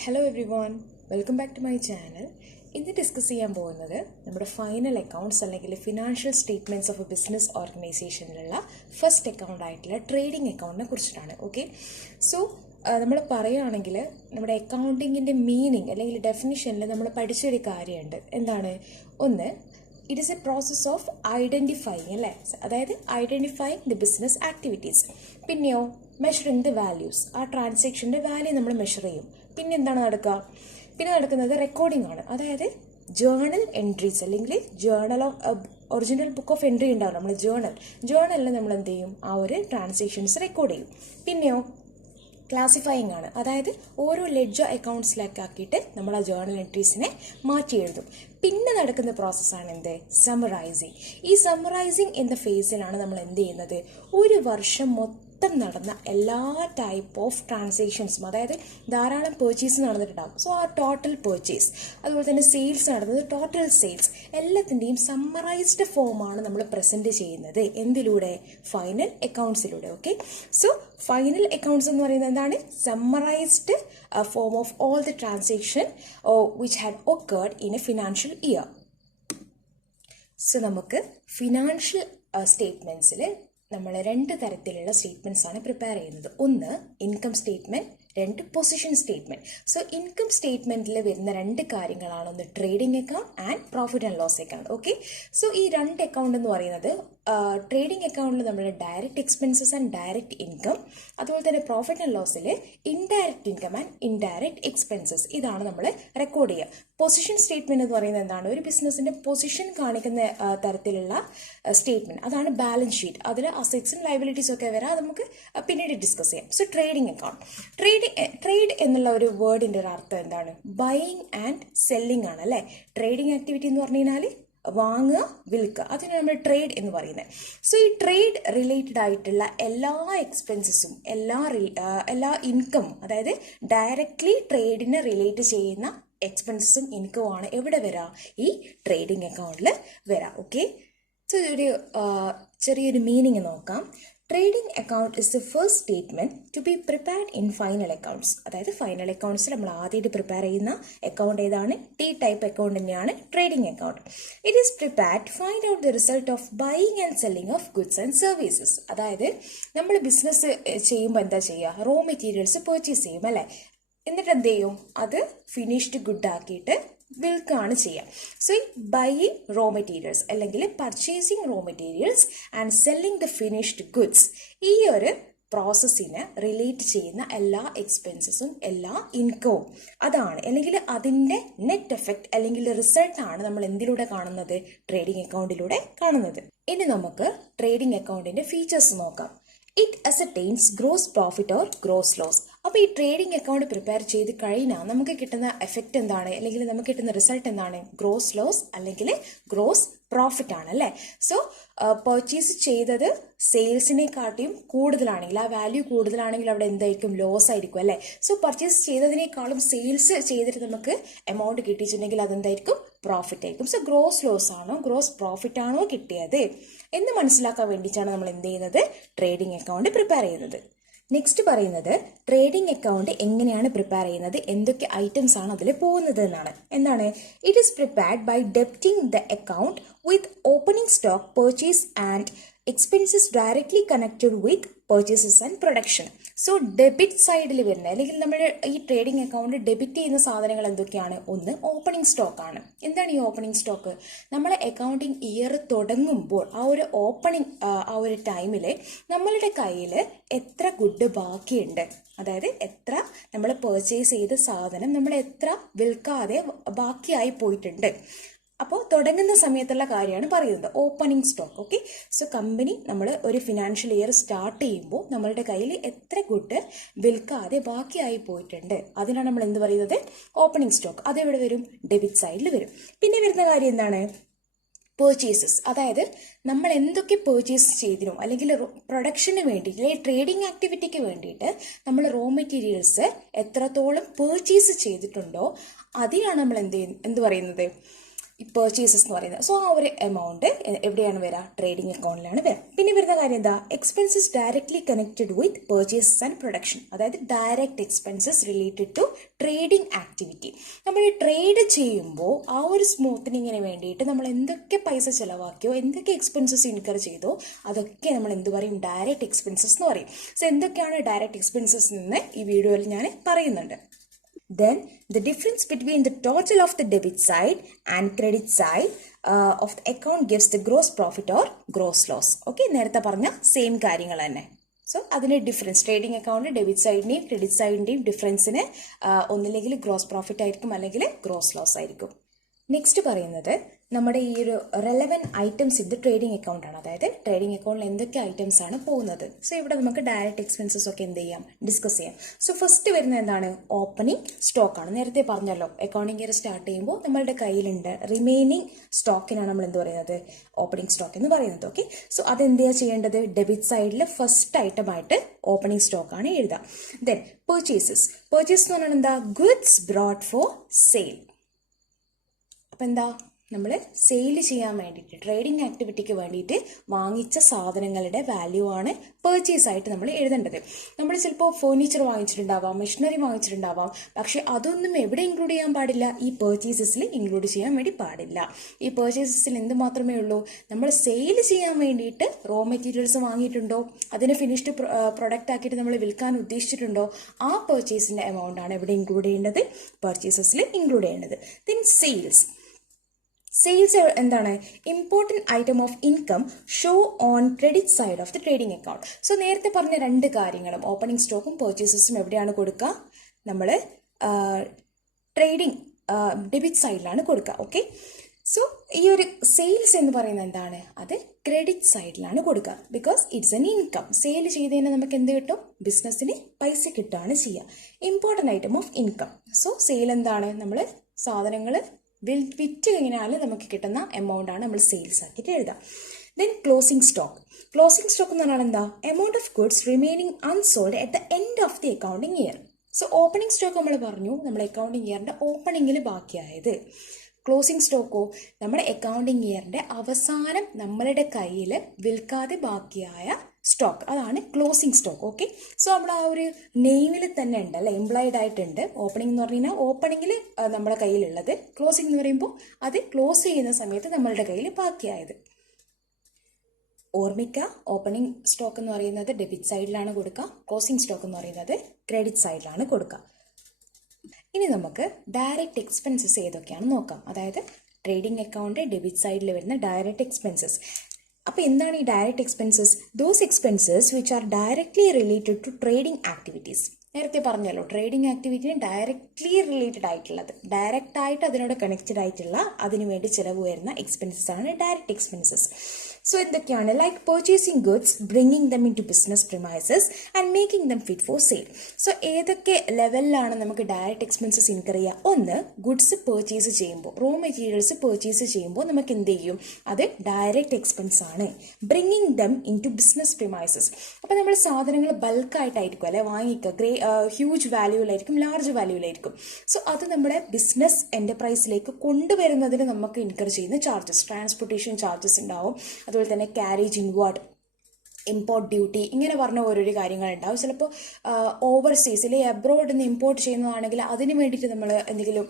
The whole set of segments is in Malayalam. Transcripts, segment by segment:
Hello everyone, welcome back to my channel. ഇന്ന് ഡിസ്കസ് ചെയ്യാൻ പോകുന്നത് നമ്മുടെ ഫൈനൽ അക്കൗണ്ട്സ് അല്ലെങ്കിൽ financial statements of a business ഓർഗനൈസേഷനിലുള്ള ഫസ്റ്റ് അക്കൗണ്ട് ആയിട്ടുള്ള ട്രേഡിംഗ് അക്കൗണ്ടിനെ കുറിച്ചിട്ടാണ്. ഓക്കെ, സോ നമ്മൾ പറയുകയാണെങ്കിൽ നമ്മുടെ അക്കൗണ്ടിങ്ങിൻ്റെ മീനിങ് അല്ലെങ്കിൽ ഡെഫിനിഷനിൽ നമ്മൾ പഠിച്ചൊരു കാര്യമുണ്ട്. എന്താണ്? ഒന്ന്, it is A process of identifying, അല്ലേ? അതായത് ഐഡൻറ്റിഫൈങ് ദി ബിസിനസ് ആക്ടിവിറ്റീസ്. പിന്നെയോ മെഷറിങ് ദി വാല്യൂസ്, ആ ട്രാൻസാക്ഷൻ്റെ വാല്യൂ നമ്മൾ മെഷർ ചെയ്യും. പിന്നെ എന്താണ് നടക്കുക? പിന്നെ നടക്കുന്നത് റെക്കോർഡിംഗ് ആണ്. അതായത് ജേർണൽ എൻട്രീസ് അല്ലെങ്കിൽ journal of original book of entry ഉണ്ടാവും, നമ്മൾ ജേർണലിൽ നമ്മൾ എന്ത് ചെയ്യും? ആ ഒരു ട്രാൻസാക്ഷൻസ് റെക്കോർഡ് ചെയ്യും. പിന്നെയോ ക്ലാസിഫയിങ് ആണ്. അതായത് ഓരോ ലെഡ്ജർ അക്കൗണ്ട്സിലേക്ക് ആക്കിയിട്ട് നമ്മൾ ആ ജേർണൽ എൻട്രീസിനെ മാറ്റി എഴുതും. പിന്നെ നടക്കുന്ന പ്രോസസ്സാണ് എന്ത്? സമ്മറൈസിങ്. ഈ സമ്മറൈസിങ് എന്ന ഫേസിലാണ് നമ്മൾ എന്ത് ചെയ്യുന്നത്? ഒരു വർഷം മൊത്തം നടന്ന എല്ലാ ടൈപ്പ് ഓഫ് ട്രാൻസാക്ഷൻസും, അതായത് ധാരാളം പേർച്ചേസ് നടന്നിട്ടുണ്ടാകും. സോ ആ ടോട്ടൽ പേർച്ചേസ്, അതുപോലെ തന്നെ സെയിൽസ് നടന്നത്, ടോട്ടൽ സെയിൽസ് എല്ലാത്തിൻ്റെയും സമ്മറൈസ്ഡ് ഫോമാണ് നമ്മൾ പ്രസന്റ് ചെയ്യുന്നത്. എന്തിലൂടെ? ഫൈനൽ അക്കൗണ്ട്സിലൂടെ. ഓക്കെ, സോ ഫൈനൽ അക്കൗണ്ട്സ് എന്ന് പറയുന്നത് എന്താണ്? Summarized form of all the transaction which had occurred in a financial year. So നമുക്ക് ഫിനാൻഷ്യൽ സ്റ്റേറ്റ്മെൻറ്റ്സിൽ നമ്മൾ രണ്ട് തരത്തിലുള്ള സ്റ്റേറ്റ്മെൻറ്റ്സ് ആണ് പ്രിപ്പയർ ചെയ്യുന്നത്. ഒന്ന് ഇൻകം സ്റ്റേറ്റ്മെൻറ്റ്, രണ്ട് പൊസിഷൻ സ്റ്റേറ്റ്മെൻറ്റ്. സോ ഇൻകം സ്റ്റേറ്റ്മെൻറ്റിൽ വരുന്ന രണ്ട് കാര്യങ്ങളാണ് ഒന്ന് trading account and profit and loss account. Okay, so ഈ രണ്ട് അക്കൗണ്ട് എന്ന് പറയുന്നത് ട്രേഡിംഗ് അക്കൗണ്ടിൽ നമ്മൾ direct expenses and direct income, അതുപോലെ തന്നെ പ്രോഫിറ്റ് ആൻഡ് ലോസിൽ indirect income and indirect expenses, ഇതാണ് നമ്മൾ റെക്കോർഡ് ചെയ്യുക. പൊസിഷൻ സ്റ്റേറ്റ്മെന്റ് എന്ന് പറയുന്നത് എന്താണ്? ഒരു ബിസിനസിന്റെ പൊസിഷൻ കാണിക്കുന്ന തരത്തിലുള്ള സ്റ്റേറ്റ്മെന്റ്, അതാണ് ബാലൻസ് ഷീറ്റ്. അതിൽ അസറ്റ്സും ലയബിലിറ്റീസും ഒക്കെ വരാം, അത് നമുക്ക് പിന്നീട് ഡിസ്കസ് ചെയ്യാം. സോ ട്രേഡിംഗ് അക്കൗണ്ട്, ട്രേഡ് എന്നുള്ള ഒരു വേർഡിന്റെ ഒരു അർത്ഥം എന്താണ്? ബൈയിങ് ആൻഡ് സെല്ലിംഗ് ആണ്, അല്ലെ? ട്രേഡിംഗ് ആക്ടിവിറ്റി എന്ന് പറഞ്ഞു കഴിഞ്ഞാൽ വാങ്ങുക, വിൽക്കുക, അതിനാണ് നമ്മൾ ട്രേഡ് എന്ന് പറയുന്നത്. സോ ഈ ട്രേഡ് റിലേറ്റഡ് ആയിട്ടുള്ള എല്ലാ എക്സ്പെൻസസും എല്ലാ ഇൻകമും, അതായത് ഡയറക്ട്ലി ട്രേഡിനെ റിലേറ്റ് ചെയ്യുന്ന എക്സ്പെൻസസും ഇൻകവുമാണ് എവിടെ വരാം? ഈ ട്രേഡിംഗ് അക്കൗണ്ടിൽ വരാം. ഓക്കെ, സോ ഒരു ചെറിയൊരു മീനിങ് നോക്കാം. Trading account is the first statement to be prepared in final accounts. അതായത് ഫൈനൽ അക്കൗണ്ട്സിൽ നമ്മൾ ആദ്യമായിട്ട് പ്രിപ്പയർ ചെയ്യുന്ന അക്കൗണ്ട് ഏതാണ്? ടി ടൈപ്പ് അക്കൗണ്ട് തന്നെയാണ് trading account. It is prepared to find out the result of buying and selling of goods and services. അതായത് നമ്മൾ ബിസിനസ് ചെയ്യുമ്പോൾ എന്താ ചെയ്യുക? റോ മെറ്റീരിയൽസ് പർച്ചേസ് ചെയ്യും, അല്ലേ? എന്നിട്ട് എന്ത് ചെയ്യും? അത് ഫിനിഷ്ഡ് ഗുഡ് ആക്കിയിട്ട് വിൽക്കുകയാണ് ചെയ്യുക. സോ ഈ ബൈയിങ് റോ മെറ്റീരിയൽസ് അല്ലെങ്കിൽ purchasing raw materials and selling the finished goods, ഈ ഒരു പ്രോസസ്സിന് റിലേറ്റ് ചെയ്യുന്ന എല്ലാ എക്സ്പെൻസസും എല്ലാ ഇൻകവും, അതാണ് അല്ലെങ്കിൽ അതിൻ്റെ നെറ്റ് എഫക്റ്റ് അല്ലെങ്കിൽ റിസൾട്ടാണ് നമ്മൾ എന്തിലൂടെ കാണുന്നത്? ട്രേഡിംഗ് അക്കൗണ്ടിലൂടെ കാണുന്നത്. ഇനി നമുക്ക് ട്രേഡിംഗ് അക്കൗണ്ടിന്റെ ഫീച്ചേഴ്സ് നോക്കാം. It ascertains gross profit or gross loss. അപ്പോൾ ഈ ട്രേഡിംഗ് അക്കൗണ്ട് പ്രിപ്പയർ ചെയ്ത് കഴിഞ്ഞാൽ നമുക്ക് കിട്ടുന്ന എഫക്റ്റ് എന്താണ്? അല്ലെങ്കിൽ നമുക്ക് കിട്ടുന്ന റിസൾട്ട് എന്താണ്? ഗ്രോസ് ലോസ് അല്ലെങ്കിൽ ഗ്രോസ് പ്രോഫിറ്റ് ആണ്, അല്ലേ? സോ പർച്ചേസ് ചെയ്തത് സെയിൽസിനെക്കാട്ടിയും കൂടുതലാണെങ്കിൽ, ആ വാല്യൂ കൂടുതലാണെങ്കിൽ അവിടെ എന്തായിരിക്കും? ലോസ് ആയിരിക്കും, അല്ലേ? സോ പർച്ചേസ് ചെയ്തതിനേക്കാളും സെയിൽസ് ചെയ്തിട്ട് നമുക്ക് എമൗണ്ട് കിട്ടിയിട്ടുണ്ടെങ്കിൽ അതെന്തായിരിക്കും? പ്രോഫിറ്റ് ആയിരിക്കും. സോ ഗ്രോസ് ലോസ് ആണോ ഗ്രോസ് പ്രോഫിറ്റ് ആണോ കിട്ടിയത് എന്ന് മനസ്സിലാക്കാൻ വേണ്ടിയിട്ടാണ് നമ്മൾ എന്ത് ചെയ്യുന്നത്? ട്രേഡിംഗ് അക്കൗണ്ട് പ്രിപ്പയർ ചെയ്യുന്നത്. നെക്സ്റ്റ് പറയുന്നത് ട്രേഡിംഗ് അക്കൗണ്ട് എങ്ങനെയാണ് പ്രിപ്പയർ ചെയ്യുന്നത്, എന്തൊക്കെ ഐറ്റംസ് ആണ് അതിൽ പോകുന്നത് എന്നാണ്. എന്താണ്? It is prepared by debiting the account with opening stock, purchase and expenses directly connected with purchases and production. So debit സൈഡിൽ വരുന്ന അല്ലെങ്കിൽ നമ്മൾ ഈ ട്രേഡിംഗ് അക്കൗണ്ട് ഡെബിറ്റ് ചെയ്യുന്ന സാധനങ്ങൾ എന്തൊക്കെയാണ്? ഒന്ന് ഓപ്പണിംഗ് സ്റ്റോക്ക് ആണ്. എന്താണ് ഈ ഓപ്പണിംഗ് സ്റ്റോക്ക്? നമ്മളെ അക്കൗണ്ടിങ് ഇയർ തുടങ്ങുമ്പോൾ ആ ഒരു ഓപ്പണിംഗ് ആ ഒരു ടൈമിൽ നമ്മളുടെ കയ്യിൽ എത്ര ഗുഡ് ബാക്കിയുണ്ട്, അതായത് എത്ര നമ്മൾ പർച്ചേസ് ചെയ്ത സാധനം നമ്മൾ എത്ര വിൽക്കാതെ ബാക്കിയായി പോയിട്ടുണ്ട്, അപ്പോൾ തുടങ്ങുന്ന സമയത്തുള്ള കാര്യമാണ് പറയുന്നത് opening stock. Okay, so company നമ്മൾ ഒരു ഫിനാൻഷ്യൽ ഇയർ സ്റ്റാർട്ട് ചെയ്യുമ്പോൾ നമ്മളുടെ കയ്യിൽ എത്ര ഗുഡ് വിൽക്കാതെ ബാക്കിയായി പോയിട്ടുണ്ട്, അതിനാണ് നമ്മൾ എന്ത് പറയുന്നത്? Opening stock. അതെവിടെ വരും? ഡെബിറ്റ് സൈഡിൽ വരും. പിന്നെ വരുന്ന കാര്യം എന്താണ്? പേർച്ചേസസ്. അതായത് നമ്മൾ എന്തൊക്കെ പേർച്ചേസ് ചെയ്തിനോ അല്ലെങ്കിൽ പ്രൊഡക്ഷന് വേണ്ടിയിട്ട് അല്ലെങ്കിൽ ട്രേഡിംഗ് ആക്ടിവിറ്റിക്ക് വേണ്ടിയിട്ട് നമ്മൾ റോ മെറ്റീരിയൽസ് എത്രത്തോളം പേർച്ചേസ് ചെയ്തിട്ടുണ്ടോ അതിനാണ് നമ്മൾ എന്ത് പറയുന്നത്? ഈ പർച്ചേസസ് എന്ന് പറയുന്നത്. സോ ആ ഒരു എമൗണ്ട് എവിടെയാണ് വരിക? ട്രേഡിംഗ് അക്കൗണ്ടിലാണ് വരിക. പിന്നെ വരുന്ന കാര്യം എന്താ? Expenses directly connected with purchases and production. അതായത് direct expenses related to trading activity. നമ്മൾ ട്രേഡ് ചെയ്യുമ്പോൾ ആ ഒരു സ്മൂത്തനിങ്ങിന് വേണ്ടിയിട്ട് നമ്മൾ എന്തൊക്കെ പൈസ ചിലവാക്കിയോ, എന്തൊക്കെ എക്സ്പെൻസസ് ഇൻകർ ചെയ്തോ, അതൊക്കെ നമ്മൾ എന്ത് പറയും? ഡയറക്റ്റ് എക്സ്പെൻസസ് എന്ന് പറയും. സോ എന്തൊക്കെയാണ് ഡയറക്റ്റ് എക്സ്പെൻസസ് എന്ന് ഈ വീഡിയോയിൽ ഞാൻ പറയുന്നുണ്ട്. Then the difference between the total of the debit side and credit side of the account gives the gross profit or gross loss. Okay, നേരത്തെ പറഞ്ഞ സെയിം കാര്യങ്ങൾ തന്നെ. സോ അതിന് ഡിഫറൻസ്, ട്രേഡിംഗ് അക്കൗണ്ട് ഡെബിറ്റ് സൈഡിൻ്റെയും ക്രെഡിറ്റ് സൈഡിൻ്റെയും ഡിഫറൻസിന് ഒന്നില്ലെങ്കിൽ ഗ്രോസ് പ്രോഫിറ്റ് ആയിരിക്കും, അല്ലെങ്കിൽ ഗ്രോസ് ലോസ് ആയിരിക്കും. നെക്സ്റ്റ് പറയുന്നത് നമ്മുടെ ഈ ഒരു relevant items in the trading account ആണ്. അതായത് ട്രേഡിംഗ് അക്കൗണ്ടിൽ എന്തൊക്കെ ഐറ്റംസ് ആണ് പോകുന്നത്. സോ ഇവിടെ നമുക്ക് ഡയറക്റ്റ് എക്സ്പെൻസസ് ഒക്കെ എന്ത് ചെയ്യാം? ഡിസ്കസ് ചെയ്യാം. സോ ഫസ്റ്റ് വരുന്നത് എന്താണ്? ഓപ്പണിംഗ് സ്റ്റോക്ക് ആണ്. നേരത്തെ പറഞ്ഞല്ലോ, അക്കൗണ്ടിംഗ് ഇയർ സ്റ്റാർട്ട് ചെയ്യുമ്പോൾ നമ്മളുടെ കയ്യിലുണ്ട് റിമൈനിങ് സ്റ്റോക്കിനാണ് നമ്മൾ എന്ത് പറയുന്നത്? ഓപ്പണിംഗ് സ്റ്റോക്ക് എന്ന് പറയുന്നത്. ഓക്കെ, സോ അതെന്താ ചെയ്യേണ്ടത്? ഡെബിറ്റ് സൈഡിൽ ഫസ്റ്റ് ഐറ്റം ആയിട്ട് ഓപ്പണിംഗ് സ്റ്റോക്ക് ആണ് എഴുതുക. Then purchases. പർച്ചേസ് എന്ന് പറഞ്ഞാൽ എന്താ? Goods brought for sale. അപ്പം എന്താ? നമ്മൾ സെയിൽ ചെയ്യാൻ വേണ്ടിയിട്ട്, ട്രേഡിംഗ് ആക്ടിവിറ്റിക്ക് വേണ്ടിയിട്ട് വാങ്ങിച്ച സാധനങ്ങളുടെ വാല്യൂ ആണ് പർച്ചേസ് ആയിട്ട് നമ്മൾ എഴുതേണ്ടത്. നമ്മൾ ചിലപ്പോൾ ഫേർണിച്ചർ വാങ്ങിച്ചിട്ടുണ്ടാവാം, മെഷീനറി വാങ്ങിച്ചിട്ടുണ്ടാവാം, പക്ഷെ അതൊന്നും എവിടെ ഇൻക്ലൂഡ് ചെയ്യാൻ പാടില്ല? ഈ പർച്ചേസസിൽ ഇൻക്ലൂഡ് ചെയ്യാൻ വേണ്ടി പാടില്ല. ഈ പർച്ചേസസിൽ എന്ത് മാത്രമേ ഉള്ളൂ? നമ്മൾ സെയിൽ ചെയ്യാൻ വേണ്ടിയിട്ട് റോ മെറ്റീരിയൽസ് വാങ്ങിയിട്ടുണ്ടോ, അതിനെ ഫിനിഷ്ഡ് പ്രൊഡക്റ്റ് ആക്കിയിട്ട് നമ്മൾ വിൽക്കാൻ ഉദ്ദേശിച്ചിട്ടുണ്ടോ, ആ പർച്ചേസിൻ്റെ എമൗണ്ട് ആണ് എവിടെ ഇൻക്ലൂഡ് ചെയ്യേണ്ടത്? പർച്ചേസസിൽ ഇൻക്ലൂഡ് ചെയ്യേണ്ടത്. Then sales. സെയിൽസ് എന്താണ്? Important item of income show on credit side of the trading account. So നേരത്തെ പറഞ്ഞ രണ്ട് കാര്യങ്ങളും, ഓപ്പണിംഗ് സ്റ്റോക്കും പർച്ചേസസും എവിടെയാണ് കൊടുക്കുക? നമ്മൾ ട്രേഡിംഗ് ഡെബിറ്റ് സൈഡിലാണ് കൊടുക്കുക. ഓക്കെ, സോ ഈ ഒരു സെയിൽസ് എന്ന് പറയുന്നത് എന്താണ്? അത് ക്രെഡിറ്റ് സൈഡിലാണ് കൊടുക്കുക. Because it's an income. Sale ചെയ്ത് കഴിഞ്ഞാൽ നമുക്ക് എന്ത് കിട്ടും? ബിസിനസ്സിന് പൈസ കിട്ടുകയാണ് ചെയ്യുക. Important item of income. So sale എന്താണ്? നമ്മൾ സാധനങ്ങൾ വിറ്റ് കഴിഞ്ഞാൽ നമുക്ക് കിട്ടുന്ന എമൗണ്ട് ആണ് നമ്മൾ സെയിൽസ് ആക്കിയിട്ട് എഴുതാം. Then closing stock. Closing stock എന്ന് പറഞ്ഞാൽ എന്താ? Amount of goods remaining unsold at the end of the accounting year. So opening stock നമ്മൾ പറഞ്ഞു, നമ്മൾ അക്കൗണ്ടിങ് ഇയറിന്റെ ഓപ്പണിംഗിൽ ബാക്കിയായത്. ക്ലോസിംഗ് സ്റ്റോക്കോ? നമ്മുടെ അക്കൗണ്ടിങ് ഇയറിന്റെ അവസാനം നമ്മളുടെ കയ്യിൽ വിൽക്കാതെ ബാക്കിയായ സ്റ്റോക്ക്, അതാണ് ക്ലോസിംഗ് സ്റ്റോക്ക്. ഓക്കെ, സോ നമ്മൾ ആ ഒരു നെയിമിൽ തന്നെ ഉണ്ട് അല്ലെ, എംപ്ലോയിഡ് ആയിട്ടുണ്ട്. ഓപ്പണിംഗ് എന്ന് പറഞ്ഞു കഴിഞ്ഞാൽ ഓപ്പണിംഗിൽ നമ്മുടെ കയ്യിലുള്ളത്, ക്ലോസിംഗ് എന്ന് പറയുമ്പോൾ അത് ക്ലോസ് ചെയ്യുന്ന സമയത്ത് നമ്മളുടെ കയ്യിൽ ബാക്കിയായത്. ഓർമ്മിക്കുക, ഓപ്പണിംഗ് സ്റ്റോക്ക് എന്ന് പറയുന്നത് ഡെബിറ്റ് സൈഡിലാണ് കൊടുക്കുക, ക്ലോസിംഗ് സ്റ്റോക്ക് എന്ന് പറയുന്നത് ക്രെഡിറ്റ് സൈഡിലാണ് കൊടുക്കുക. ഇനി നമുക്ക് ഡയറക്റ്റ് എക്സ്പെൻസസ് ഏതൊക്കെയാണെന്ന് നോക്കാം. അതായത് ട്രേഡിംഗ് അക്കൗണ്ട് ഡെബിറ്റ് സൈഡിൽ വരുന്ന ഡയറക്റ്റ് എക്സ്പെൻസസ്. അപ്പോൾ എന്താണ് ഈ direct expenses? Those expenses which are directly related to trading activities. നേരത്തെ പറഞ്ഞല്ലോ, ട്രേഡിംഗ് ആക്ടിവിറ്റിന് ഡയറക്ട്ലി റിലേറ്റഡ് ആയിട്ടുള്ളത്, ഡയറക്റ്റ് ആയിട്ട് അതിനോട് കണക്റ്റഡ് ആയിട്ടുള്ള, അതിനുവേണ്ടി ചിലവ് വരുന്ന എക്സ്പെൻസസ് ആണ് ഡയറക്റ്റ് എക്സ്പെൻസസ്. സോ എന്തൊക്കെയാണ്? Like purchasing goods, bringing them in to business premises and making them fit for sale. So ഏതൊക്കെ ലെവലിലാണ് നമുക്ക് ഡയറക്റ്റ് എക്സ്പെൻസസ് ഇൻകർ ചെയ്യുക? ഒന്ന്, ഗുഡ്സ് പർച്ചേസ് ചെയ്യുമ്പോൾ, റോ മെറ്റീരിയൽസ് പർച്ചേസ് ചെയ്യുമ്പോൾ നമുക്ക് എന്ത് ചെയ്യും? അത് ഡയറക്റ്റ് എക്സ്പെൻസ് ആണ്. Bringing them in to business premises. അപ്പോൾ നമ്മൾ സാധനങ്ങൾ ബൾക്കായിട്ടായിരിക്കും അല്ലെ വാങ്ങിക്കുക, ഹ്യൂജ് വാല്യൂലായിരിക്കും, ലാർജ് വാല്യൂലായിരിക്കും. സോ അത് നമ്മുടെ ബിസിനസ് എന്റർപ്രൈസിലേക്ക് കൊണ്ടുവരുന്നതിന് നമുക്ക് ഇൻകർ ചെയ്യുന്ന ചാർജസ്, ട്രാൻസ്പോർട്ടേഷൻ ചാർജസ് ഉണ്ടാവും. അതുപോലെ തന്നെ ക്യാരേജ് ഇൻവാർഡ്, ഇമ്പോർട്ട് ഡ്യൂട്ടി, ഇങ്ങനെ പറഞ്ഞ ഓരോരോ കാര്യങ്ങളുണ്ടാവും. ചിലപ്പോൾ ഓവർസീസിൽ അബ്രോഡ് നിന്ന് ഇമ്പോർട്ട് ചെയ്യുന്നതാണെങ്കിൽ അതിന് വേണ്ടിയിട്ട് നമ്മൾ എന്തെങ്കിലും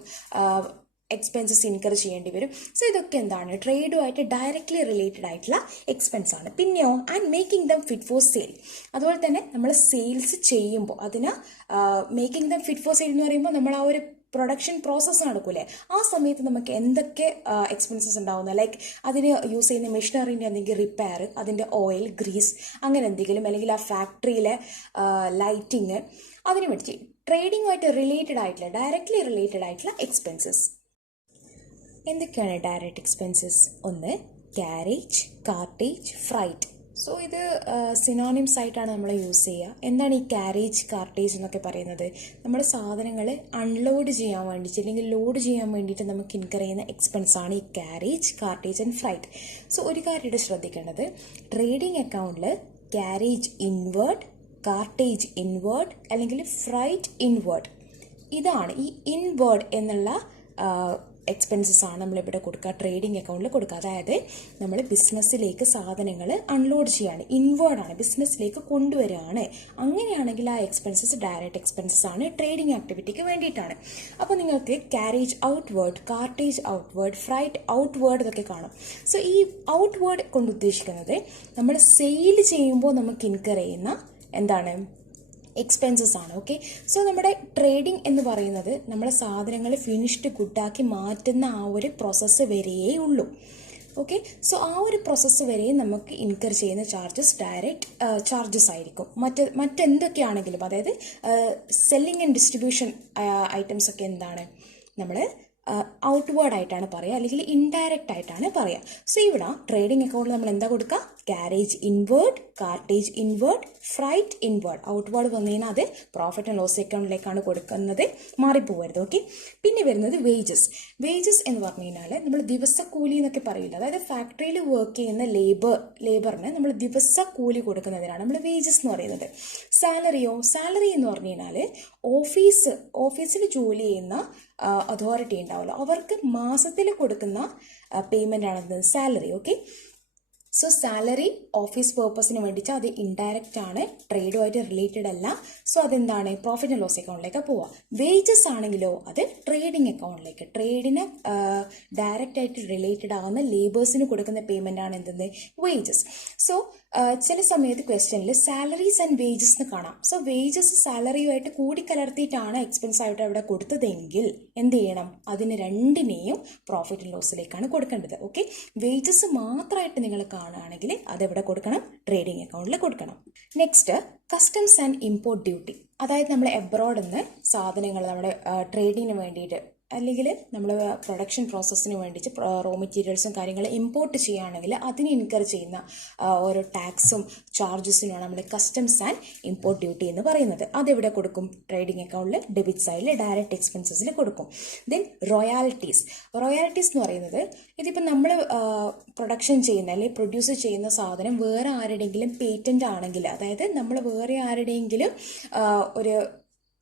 എക്സ്പെൻസസ് ഇൻകർ ചെയ്യേണ്ടി വരും. സോ ഇതൊക്കെ എന്താണ്? ട്രേഡുമായിട്ട് ഡയറക്ട്ലി റിലേറ്റഡ് ആയിട്ടുള്ള എക്സ്പെൻസ് ആണ്. പിന്നെയോ, and making them fit for sale. അതുപോലെ തന്നെ നമ്മൾ സെയിൽസ് ചെയ്യുമ്പോൾ അതിന് making them fit for sale എന്ന് പറയുമ്പോൾ നമ്മൾ ആ ഒരു പ്രൊഡക്ഷൻ പ്രോസസ്സ് നടക്കൂലേ, ആ സമയത്ത് നമുക്ക് എന്തൊക്കെ എക്സ്പെൻസസ് ഉണ്ടാവുന്നത്? ലൈക്ക് അതിന് യൂസ് ചെയ്യുന്ന മെഷീനറിൻ്റെ എന്തെങ്കിലും റിപ്പയർ, അതിൻ്റെ ഓയിൽ, ഗ്രീസ്, അങ്ങനെ എന്തെങ്കിലും, അല്ലെങ്കിൽ ആ ഫാക്ടറിയിലെ ലൈറ്റിങ്, അതിന് വേണ്ടി ട്രേഡിങ്ങുമായിട്ട് റിലേറ്റഡ് ആയിട്ടുള്ള, ഡയറക്ട്ലി റിലേറ്റഡ് ആയിട്ടുള്ള എക്സ്പെൻസസ്. എന്തൊക്കെയാണ് ഡയറക്റ്റ് എക്സ്പെൻസസ്? ഒന്ന്, ക്യാരേജ്, കാർട്ടേജ്, ഫ്രൈറ്റ്. സോ ഇത് സിനോണിംസ് ആയിട്ടാണ് നമ്മൾ യൂസ് ചെയ്യുക. എന്താണ് ഈ ക്യാരേജ്, കാർട്ടേജ് എന്നൊക്കെ പറയുന്നത്? നമ്മുടെ സാധനങ്ങൾ അൺലോഡ് ചെയ്യാൻ വേണ്ടിയിട്ട് അല്ലെങ്കിൽ ലോഡ് ചെയ്യാൻ വേണ്ടിയിട്ട് നമുക്ക് ഇൻകർ ചെയ്യുന്ന എക്സ്പെൻസ് ആണ് ഈ carriage, cartage and freight. So ഒരു കാര്യം ഇവിടെ ശ്രദ്ധിക്കേണ്ടത്, ട്രേഡിംഗ് അക്കൗണ്ടിൽ ക്യാരേജ് ഇൻവേർഡ്, കാർട്ടേജ് ഇൻവേർഡ് അല്ലെങ്കിൽ ഫ്രൈറ്റ് ഇൻവേർഡ്, ഇതാണ് ഈ ഇൻവേർഡ് എന്നുള്ള എക്സ്പെൻസസ് ആണ് നമ്മളിവിടെ കൊടുക്കുക, ട്രേഡിംഗ് അക്കൗണ്ടിൽ കൊടുക്കുക. അതായത് നമ്മൾ ബിസിനസ്സിലേക്ക് സാധനങ്ങൾ അൺലോഡ് ചെയ്യാണ്, ഇൻവേർഡാണ്, ബിസിനസ്സിലേക്ക് കൊണ്ടുവരികയാണ്. അങ്ങനെയാണെങ്കിൽ ആ എക്സ്പെൻസസ് ഡയറക്റ്റ് എക്സ്പെൻസസ് ആണ്, ട്രേഡിംഗ് ആക്ടിവിറ്റിക്ക് വേണ്ടിയിട്ടാണ്. അപ്പോൾ നിങ്ങൾക്ക് carriage outward, cartage outward, freight outward ഇതൊക്കെ കാണും. സോ ഈ ഔട്ട്വേർഡ് കൊണ്ട് ഉദ്ദേശിക്കുന്നത് നമ്മൾ സെയിൽ ചെയ്യുമ്പോൾ നമുക്ക് ഇൻകർ ചെയ്യുന്ന എന്താണ്, എക്സ്പെൻസസ് ആണ്. ഓക്കെ, സോ നമ്മുടെ ട്രേഡിംഗ് എന്ന് പറയുന്നത് നമ്മളെ സാധനങ്ങൾ ഫിനിഷ്ഡ് ഗുഡാക്കി മാറ്റുന്ന ആ ഒരു പ്രോസസ്സ് വരെയേ ഉള്ളൂ. ഓക്കെ, സോ ആ ഒരു പ്രോസസ്സ് വരെയും നമുക്ക് ഇൻകർ ചെയ്യുന്ന ചാർജസ് ഡയറക്റ്റ് ചാർജസ് ആയിരിക്കും. മറ്റെന്തൊക്കെയാണെങ്കിലും, അതായത് സെല്ലിംഗ് ആൻഡ് ഡിസ്ട്രിബ്യൂഷൻ ഐറ്റംസ് ഒക്കെ എന്താണ് നമ്മൾ ഔട്ട്വേർഡ് ആയിട്ടാണ് പറയുക, അല്ലെങ്കിൽ ഇൻഡയറക്റ്റ് ആയിട്ടാണ് പറയുക. സോ ഇവിടെ ട്രേഡിംഗ് അക്കൗണ്ടിൽ നമ്മൾ എന്താ കൊടുക്കുക, carriage inward, cartage inward, freight inward. Outward വന്നു കഴിഞ്ഞാൽ അത് പ്രോഫിറ്റ് ആൻഡ് ലോസ് അക്കൗണ്ടിലേക്കാണ് കൊടുക്കുന്നത്, മാറിപ്പോകരുത്. ഓക്കെ, പിന്നെ വരുന്നത് വേജസ്. വേജസ് എന്ന് പറഞ്ഞു കഴിഞ്ഞാൽ നമ്മൾ ദിവസക്കൂലി എന്നൊക്കെ പറയില്ല, അതായത് ഫാക്ടറിയിൽ വർക്ക് ചെയ്യുന്ന ലേബറിന് നമ്മൾ ദിവസക്കൂലി കൊടുക്കുന്നതിനാണ് നമ്മൾ വേജസ് എന്ന് പറയുന്നത്. സാലറി എന്ന് പറഞ്ഞു കഴിഞ്ഞാൽ ഓഫീസിൽ ജോലി ചെയ്യുന്ന അതോറിറ്റി ഉണ്ടാവുമല്ലോ, അവർക്ക് മാസത്തിൽ കൊടുക്കുന്ന പേയ്മെൻ്റ് ആണ് salary. Okay, so salary office പേർപ്പസിന് വേണ്ടിയിട്ട് അത് ഇൻഡയറക്റ്റ് ആണ്, ട്രേഡുമായിട്ട് റിലേറ്റഡ് അല്ല. സോ അതെന്താണ്, പ്രോഫിറ്റ് ആൻഡ് ലോസ് അക്കൗണ്ടിലേക്ക് പോവുക. വേജസ് ആണെങ്കിലോ അത് ട്രേഡിംഗ് അക്കൗണ്ടിലേക്ക്, ട്രേഡിന് ഡയറക്റ്റ് ആയിട്ട് റിലേറ്റഡ് ആകുന്ന ലേബേഴ്സിന് കൊടുക്കുന്ന പേയ്മെൻ്റ് ആണ് എന്തെന്ന്, വേജസ്. സോ ചില സമയത്ത് ക്വസ്റ്റ്യനിൽ സാലറീസ് ആൻഡ് വേജസ് എന്ന് കാണാം. സോ വേജസ് സാലറിയുമായിട്ട് കൂടിക്കലർത്തിയിട്ടാണ് എക്സ്പെൻസ് ആയിട്ട് അവിടെ കൊടുത്തതെങ്കിൽ എന്ത് ചെയ്യണം, അതിന് രണ്ടിനെയും പ്രോഫിറ്റ് ആൻഡ് ലോസിലേക്കാണ് കൊടുക്കേണ്ടത്. ഓക്കെ, വേജസ് മാത്രമായിട്ട് നിങ്ങൾ കാണുകയാണെങ്കിൽ അതെവിടെ കൊടുക്കണം, ട്രേഡിംഗ് അക്കൗണ്ടിൽ കൊടുക്കണം. Next, customs and import duty. അതായത് നമ്മൾ എബ്രോഡിൽ നിന്ന് സാധനങ്ങൾ നമ്മുടെ ട്രേഡിങ്ങിന് വേണ്ടിയിട്ട് അല്ലെങ്കിൽ നമ്മൾ പ്രൊഡക്ഷൻ പ്രോസസ്സിന് വേണ്ടിയിട്ട് റോ മെറ്റീരിയൽസും കാര്യങ്ങൾ ഇമ്പോർട്ട് ചെയ്യുകയാണെങ്കിൽ അതിന് ഇൻകർ ചെയ്യുന്ന ഓരോ ടാക്സും ചാർജസിനുമാണ് നമ്മൾ കസ്റ്റംസ് ആൻഡ് ഇമ്പോർട്ട് ഡ്യൂട്ടി എന്ന് പറയുന്നത്. അതെവിടെ കൊടുക്കും, ട്രേഡിംഗ് അക്കൗണ്ടിൽ ഡെബിറ്റ് സൈഡിൽ ഡയറക്റ്റ് എക്സ്പെൻസസിൽ കൊടുക്കും. ദെൻ റോയാലിറ്റീസ് എന്ന് പറയുന്നത്, ഇതിപ്പോൾ നമ്മൾ പ്രൊഡക്ഷൻ ചെയ്യുന്ന അല്ലെങ്കിൽ പ്രൊഡ്യൂസ് ചെയ്യുന്ന സാധനം വേറെ ആരുടെയെങ്കിലും പേറ്റന്റ് ആണെങ്കിൽ, അതായത് നമ്മൾ വേറെ ആരുടെയെങ്കിലും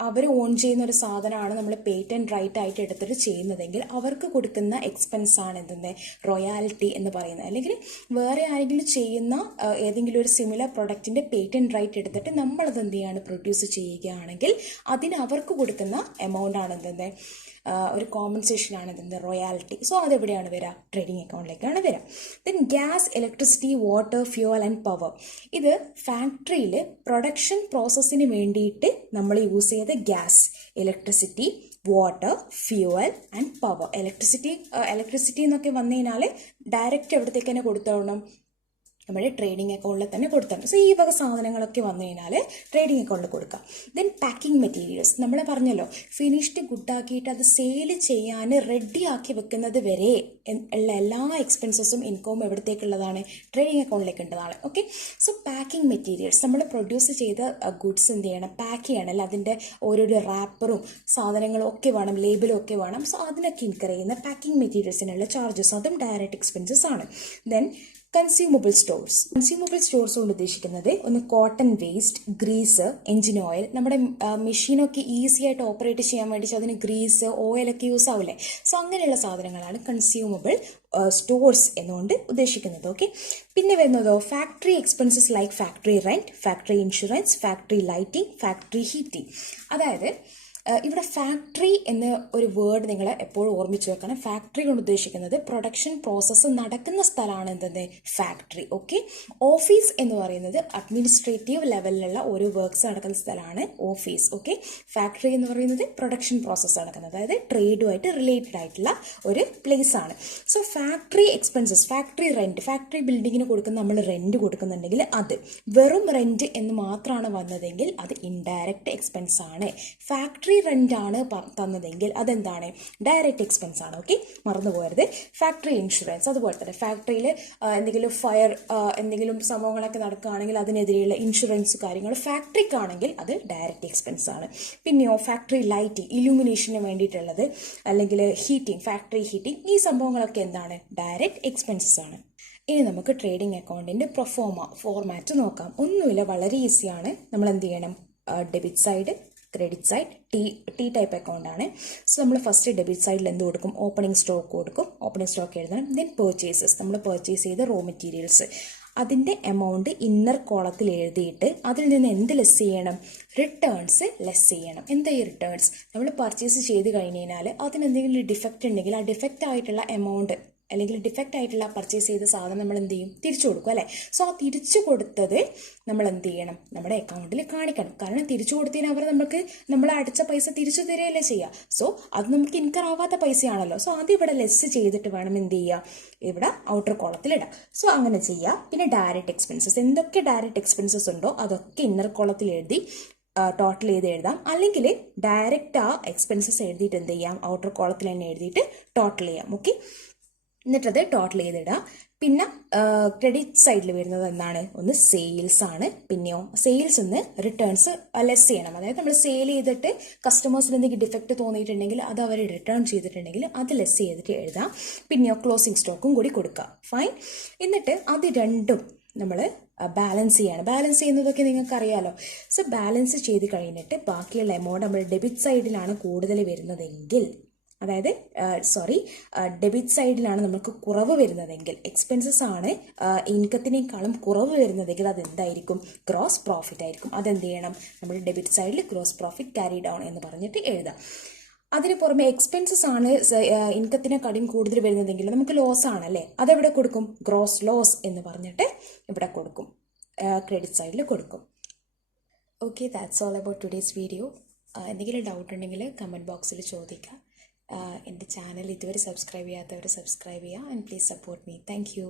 അവർ ഓൺ ചെയ്യുന്ന ഒരു സാധനമാണ് നമ്മൾ പേറ്റന്റ് റൈറ്റ് ആയിട്ട് എടുത്തിട്ട് ചെയ്യുന്നതെങ്കിൽ അവർക്ക് കൊടുക്കുന്ന എക്സ്പെൻസ് ആണ് എന്തെന്ന്, റോയാലിറ്റി എന്ന് പറയുന്നത്. അല്ലെങ്കിൽ വേറെ ആരെങ്കിലും ചെയ്യുന്ന ഏതെങ്കിലും ഒരു സിമിലർ പ്രൊഡക്റ്റിന്റെ പേറ്റന്റ് റൈറ്റ് എടുത്തിട്ട് നമ്മളത് എന്ത് ചെയ്യാണ്, പ്രൊഡ്യൂസ് ചെയ്യുകയാണെങ്കിൽ അതിന് അവർക്ക് കൊടുക്കുന്ന എമൗണ്ട് ആണ് എന്തെന്ന്, ഒരു കോമ്പൻസേഷൻ ആണ് എന്തെന്ന്, റോയാലിറ്റി. സോ അതെവിടെയാണ് വരിക, ട്രേഡിംഗ് അക്കൗണ്ടിലേക്കാണ് വരിക. Then gas, electricity, water, fuel and power. ഇത് ഫാക്ടറിയിൽ പ്രൊഡക്ഷൻ പ്രോസസ്സിന് വേണ്ടിയിട്ട് നമ്മൾ യൂസ് ചെയ്ത gas, electricity, water, fuel and power. Electricity എന്നൊക്കെ വന്നു കഴിഞ്ഞാൽ ഡയറക്റ്റ് എവിടത്തേക്ക് തന്നെ കൊടുത്തോളണം, നമ്മുടെ ട്രേഡിംഗ് അക്കൗണ്ടിൽ തന്നെ കൊടുത്താണ്. സോ ഈ വക സാധനങ്ങളൊക്കെ വന്നു കഴിഞ്ഞാൽ ട്രേഡിംഗ് അക്കൗണ്ടിൽ കൊടുക്കാം. ദെൻ പാക്കിംഗ് മെറ്റീരിയൽസ്, നമ്മൾ പറഞ്ഞല്ലോ ഫിനിഷ്ഡ് ഗുഡാക്കിയിട്ട് അത് സെയിൽ ചെയ്യാൻ റെഡി ആക്കി വെക്കുന്നത് വരെ ഉള്ള എല്ലാ എക്സ്പെൻസസും ഇൻകവും എവിടത്തേക്കുള്ളതാണ്, ട്രേഡിംഗ് അക്കൗണ്ടിലേക്ക് ഉള്ളതാണ്. ഓക്കെ, സോ പാക്കിംഗ് മെറ്റീരിയൽസ്, നമ്മൾ പ്രൊഡ്യൂസ് ചെയ്ത ഗുഡ്സ് എന്ത് ചെയ്യണം, പാക്ക് ചെയ്യണം, അല്ല അതിൻ്റെ ഓരോരോ റാപ്പറും സാധനങ്ങളും ഒക്കെ വേണം, ലേബിളും ഒക്കെ വേണം. സോ അതിനൊക്കെ ഇൻകർ ചെയ്യുന്ന പാക്കിംഗ് മെറ്റീരിയൽസിനുള്ള ചാർജസ്, അതും ഡയറക്റ്റ് എക്സ്പെൻസസ് ആണ്. ദെൻ കൺസ്യൂമബിൾ സ്റ്റോർസ് കൊണ്ട് ഉദ്ദേശിക്കുന്നത് ഒന്ന് cotton waste, grease, engine oil. നമ്മുടെ മെഷീനൊക്കെ ഈസി ആയിട്ട് ഓപ്പറേറ്റ് ചെയ്യാൻ വേണ്ടി അതിന് ഗ്രീസ്, ഓയിലൊക്കെ യൂസ് ആവില്ലേ. സോ അങ്ങനെയുള്ള സാധനങ്ങളാണ് കൺസ്യൂമബിൾ സ്റ്റോർസ് എന്നുകൊണ്ട് ഉദ്ദേശിക്കുന്നത്. ഓക്കെ, പിന്നെ വരുന്നതോ factory expenses like factory rent, factory insurance, factory lighting, factory heating. അതായത് ഇവിടെ ഫാക്ടറി എന്ന ഒരു വേർഡ് നിങ്ങൾ എപ്പോഴും ഓർമ്മിച്ച് വെക്കണം. ഫാക്ടറി കൊണ്ട് ഉദ്ദേശിക്കുന്നത് പ്രൊഡക്ഷൻ പ്രോസസ്സ് നടക്കുന്ന സ്ഥലമാണ് എന്തെന്ന്, ഫാക്ടറി. ഓക്കെ, ഓഫീസ് എന്ന് പറയുന്നത് അഡ്മിനിസ്ട്രേറ്റീവ് ലെവലിലുള്ള ഓരോ വർക്ക്സ് നടക്കുന്ന സ്ഥലമാണ് ഓഫീസ്. ഓക്കെ, ഫാക്ടറി എന്ന് പറയുന്നത് പ്രൊഡക്ഷൻ പ്രോസസ്സ് നടക്കുന്നത്, അതായത് ട്രേഡുമായിട്ട് റിലേറ്റഡ് ആയിട്ടുള്ള ഒരു പ്ലേസ് ആണ്. So factory expenses, factory rent, factory ബിൽഡിങ്ങിന് കൊടുക്കുന്ന നമ്മൾ റെന്റ് കൊടുക്കുന്നുണ്ടെങ്കിൽ അത് വെറും റെന്റ് എന്ന് മാത്രമാണ് വന്നതെങ്കിൽ അത് ഇൻഡയറക്റ്റ് എക്സ്പെൻസ് ആണ്. ഫാക്ടറി റെന്റ് ആണ് തന്നതെങ്കിൽ അതെന്താണ്, ഡയറക്റ്റ് എക്സ്പെൻസ് ആണ്. ഓക്കെ, മറന്നുപോകരുത്. ഫാക്ടറി ഇൻഷുറൻസ് അതുപോലെ തന്നെ ഫാക്ടറിയിൽ എന്തെങ്കിലും ഫയർ എന്തെങ്കിലും സംഭവങ്ങളൊക്കെ നടക്കുകയാണെങ്കിൽ അതിനെതിരെയുള്ള ഇൻഷുറൻസ് കാര്യങ്ങൾ ഫാക്ടറിക്കാണെങ്കിൽ അത് ഡയറക്റ്റ് എക്സ്പെൻസ് ആണ്. പിന്നെയോ ഫാക്ടറി ലൈറ്റിംഗ്, ഇലൂമിനേഷന് വേണ്ടിയിട്ടുള്ളത്, അല്ലെങ്കിൽ ഹീറ്റിംഗ്, ഫാക്ടറി ഹീറ്റിംഗ്, ഈ സംഭവങ്ങളൊക്കെ എന്താണ്, ഡയറക്റ്റ് എക്സ്പെൻസസ് ആണ്. ഇനി നമുക്ക് ട്രേഡിംഗ് അക്കൗണ്ടിന്റെ ഫോർമാറ്റ് നോക്കാം. ഒന്നുമില്ല, വളരെ ഈസിയാണ്. നമ്മൾ എന്ത് ചെയ്യണം, debit side credit side T type account ആണ്. സോ നമ്മൾ ഫസ്റ്റ് ഡെബിറ്റ് സൈഡിൽ എന്ത് കൊടുക്കും? ഓപ്പണിംഗ് സ്റ്റോക്ക് കൊടുക്കും. ഓപ്പണിംഗ് സ്റ്റോക്ക് എഴുതണം. ദെൻ പർച്ചേസസ്, നമ്മൾ പർച്ചേസ് ചെയ്ത റോ മെറ്റീരിയൽസ്, അതിൻ്റെ എമൗണ്ട് ഇന്നർ കോളത്തിൽ എഴുതിയിട്ട് അതിൽ നിന്ന് എന്ത് ലെസ് ചെയ്യണം? റിട്ടേൺസ് ലെസ് ചെയ്യണം. എന്താ ഈ റിട്ടേൺസ്? നമ്മൾ പർച്ചേസ് ചെയ്ത് കഴിഞ്ഞ് കഴിഞ്ഞാൽ അതിനെന്തെങ്കിലും ഡിഫക്റ്റ് ഉണ്ടെങ്കിൽ ആ ഡിഫക്റ്റ് ആയിട്ടുള്ള എമൗണ്ട് അല്ലെങ്കിൽ ഡിഫക്റ്റ് ആയിട്ടുള്ള പർച്ചേസ് ചെയ്ത സാധനം നമ്മൾ എന്ത് ചെയ്യും? തിരിച്ചു കൊടുക്കും അല്ലേ? സോ ആ തിരിച്ചു കൊടുത്തത് നമ്മൾ എന്ത് ചെയ്യണം? നമ്മുടെ അക്കൗണ്ടിൽ കാണിക്കണം. കാരണം തിരിച്ചു കൊടുത്തതിന് അവർ നമ്മൾ അടച്ച പൈസ തിരിച്ചു തരികയല്ലേ ചെയ്യുക. സോ അത് നമുക്ക് ഇൻകം ആവാത്ത പൈസയാണല്ലോ. സോ അത് ഇവിടെ ലെസ് ചെയ്തിട്ട് വേണം എന്ത് ചെയ്യുക? ഇവിടെ ഔട്ടർ കോളത്തിലിടാം. സോ അങ്ങനെ ചെയ്യുക. പിന്നെ ഡയറക്റ്റ് എക്സ്പെൻസസ്, എന്തൊക്കെ ഡയറക്റ്റ് എക്സ്പെൻസസ് ഉണ്ടോ അതൊക്കെ ഇന്നർ കോളത്തിൽ എഴുതി ടോട്ടൽ ചെയ്ത് എഴുതാം. അല്ലെങ്കിൽ ഡയറക്റ്റ് ആ എക്സ്പെൻസസ് എഴുതിയിട്ട് എന്ത് ചെയ്യാം? ഔട്ടർ കോളത്തിൽ തന്നെ എഴുതിയിട്ട് ടോട്ടൽ ചെയ്യാം. ഓക്കെ, എന്നിട്ടത് ടോട്ടൽ ചെയ്തിടുക. പിന്നെ ക്രെഡിറ്റ് സൈഡിൽ വരുന്നത് എന്താണ്? ഒന്ന് സെയിൽസ് ആണ്. പിന്നെയോ സെയിൽസ് ഒന്ന് റിട്ടേൺസ് ലെസ് ചെയ്യണം. അതായത് നമ്മൾ സെയിൽ ചെയ്തിട്ട് കസ്റ്റമേഴ്സിന് എന്തെങ്കിലും ഡിഫക്റ്റ് തോന്നിയിട്ടുണ്ടെങ്കിൽ അത് അവർ റിട്ടേൺ ചെയ്തിട്ടുണ്ടെങ്കിൽ അത് ലെസ് ചെയ്തിട്ട് എഴുതാം. പിന്നെയോ ക്ലോസിംഗ് സ്റ്റോക്കും കൂടി കൊടുക്കുക. ഫൈൻ. എന്നിട്ട് അത് രണ്ടും നമ്മൾ ബാലൻസ് ചെയ്യാണ്. ബാലൻസ് ചെയ്യുന്നതൊക്കെ നിങ്ങൾക്ക് അറിയാലോ. സോ ബാലൻസ് ചെയ്ത് കഴിഞ്ഞിട്ട് ബാക്കിയുള്ള എമൗണ്ട് നമ്മൾ ഡെബിറ്റ് സൈഡിലാണ് കൂടുതൽ വരുന്നതെങ്കിൽ, അതായത് ഡെബിറ്റ് സൈഡിലാണ് നമുക്ക് കുറവ് വരുന്നതെങ്കിൽ, എക്സ്പെൻസസ് ആണ് ഇൻകത്തിനേക്കാളും കുറവ് വരുന്നതെങ്കിൽ അതെന്തായിരിക്കും? ഗ്രോസ് പ്രോഫിറ്റ് ആയിരിക്കും. അതെന്ത് ചെയ്യണം? നമ്മൾ ഡെബിറ്റ് സൈഡിൽ ഗ്രോസ് പ്രോഫിറ്റ് ക്യാരി ഡൗൺ എന്ന് പറഞ്ഞിട്ട് എഴുതാം. അതിന് പുറമെ എക്സ്പെൻസസ് ആണ് ഇൻകത്തിനെക്കാളും കൂടുതൽ വരുന്നതെങ്കിൽ നമുക്ക് ലോസ് ആണല്ലേ, അതെവിടെ കൊടുക്കും? ഗ്രോസ് ലോസ് എന്ന് പറഞ്ഞിട്ട് ഇവിടെ കൊടുക്കും, ക്രെഡിറ്റ് സൈഡിൽ കൊടുക്കും. Okay, that's all about today's video. എന്തെങ്കിലും ഡൗട്ട് ഉണ്ടെങ്കിൽ കമൻറ്റ് ബോക്സിൽ ചോദിക്കുക. എൻ്റെ ചാനൽ ഇതുവരെ സബ്സ്ക്രൈബ് ചെയ്യാത്തവർ സബ്സ്ക്രൈബ് ചെയ്യുക. And please support me. Thank you.